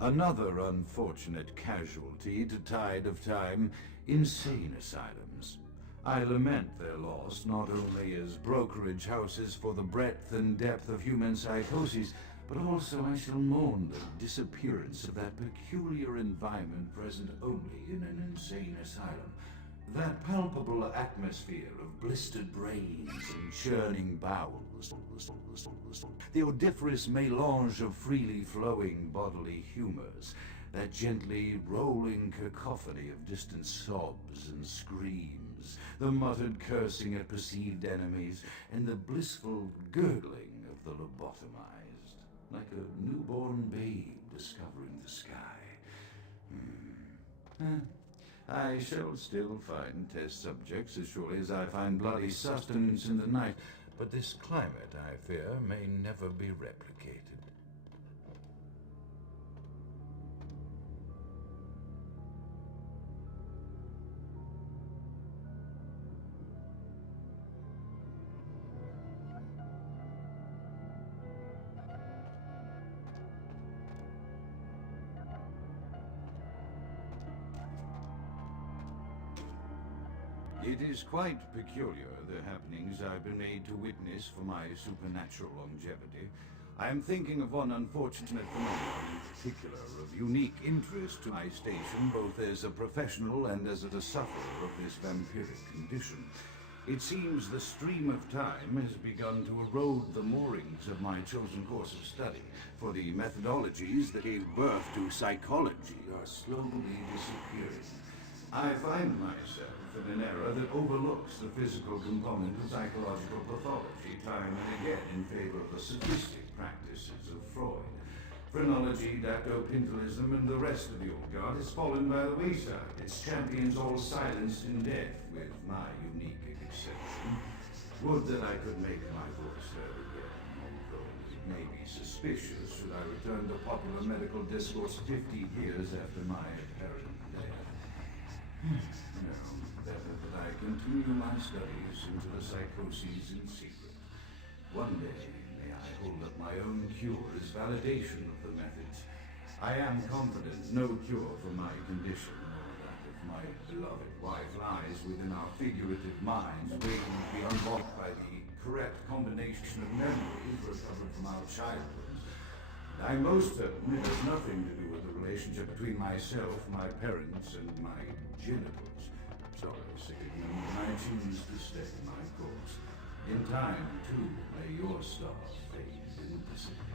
Another unfortunate casualty to tide of time, insane asylums. I lament their loss not only as brokerage houses for the breadth and depth of human psychoses, but also I shall mourn the disappearance of that peculiar environment present only in an insane asylum. That palpable atmosphere of blistered brains and churning bowels. The odoriferous melange of freely flowing bodily humors. That gently rolling cacophony of distant sobs and screams. The muttered cursing at perceived enemies. And the blissful gurgling of the lobotomized. Like a newborn babe discovering the sky. I shall still find test subjects as surely as I find bloody sustenance in the night, but this climate, I fear, may never be replicated. It is quite peculiar, the happenings I've been made to witness for my supernatural longevity. I am thinking of one unfortunate phenomenon in particular, of unique interest to my station, both as a professional and as a sufferer of this vampiric condition. It seems the stream of time has begun to erode the moorings of my chosen course of study, for the methodologies that gave birth to psychology are slowly disappearing. I find myself in an era that overlooks the physical component of psychological pathology time and again in favor of the sadistic practices of Freud. Phrenology, daptopintilism, and the rest of your god has fallen by the wayside. Its champions all silenced in death, with my unique exception. Would that I could make my voice heard again, although it may be suspicious should I return to popular medical discourse 50 years after my apparent death. No, better that I continue my studies into the psychoses in secret. One day, may I hold up my own cure as validation of the methods. I am confident no cure for my condition, or that of my beloved wife lies within our figurative minds, waiting to be unlocked by the correct combination of memories recovered from our childhood. I'm most certain it has nothing to do with the relationship between myself, my parents, and my genitals. Sorry, Sigmund, I choose to stay my course. In time, too, may your star fade and disappear.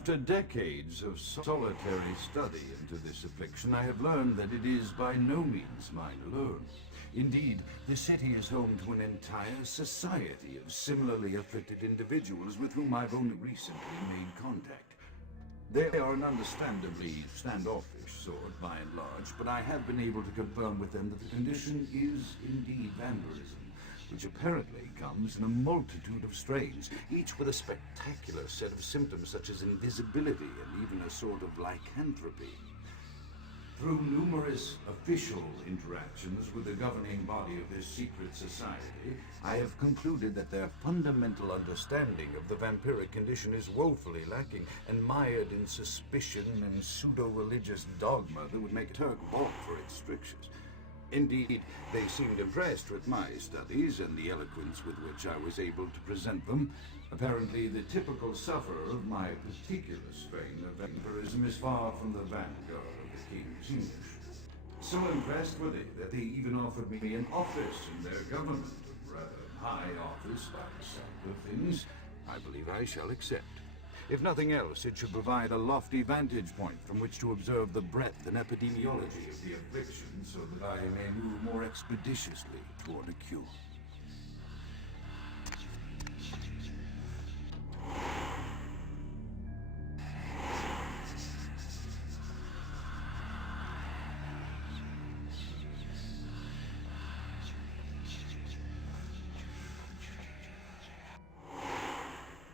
After decades of solitary study into this affliction, I have learned that it is by no means mine alone. Indeed, the city is home to an entire society of similarly afflicted individuals with whom I've only recently made contact. They are an understandably standoffish sort, by and large, but I have been able to confirm with them that the condition is indeed vampirism, which apparently comes in a multitude of strains, each with a spectacular set of symptoms such as invisibility and even a sort of lycanthropy. Through numerous official interactions with the governing body of this secret society, I have concluded that their fundamental understanding of the vampiric condition is woefully lacking and mired in suspicion and pseudo-religious dogma that would make Turk balk for its strictures. Indeed, they seemed impressed with my studies and the eloquence with which I was able to present them. Apparently, the typical sufferer of my particular strain of vampirism is far from the vanguard of the King's English. So impressed were they that they even offered me an office in their government, a rather high office by the sound of things. I believe I shall accept. If nothing else, it should provide a lofty vantage point from which to observe the breadth and epidemiology of the affliction so that I may move more expeditiously toward a cure.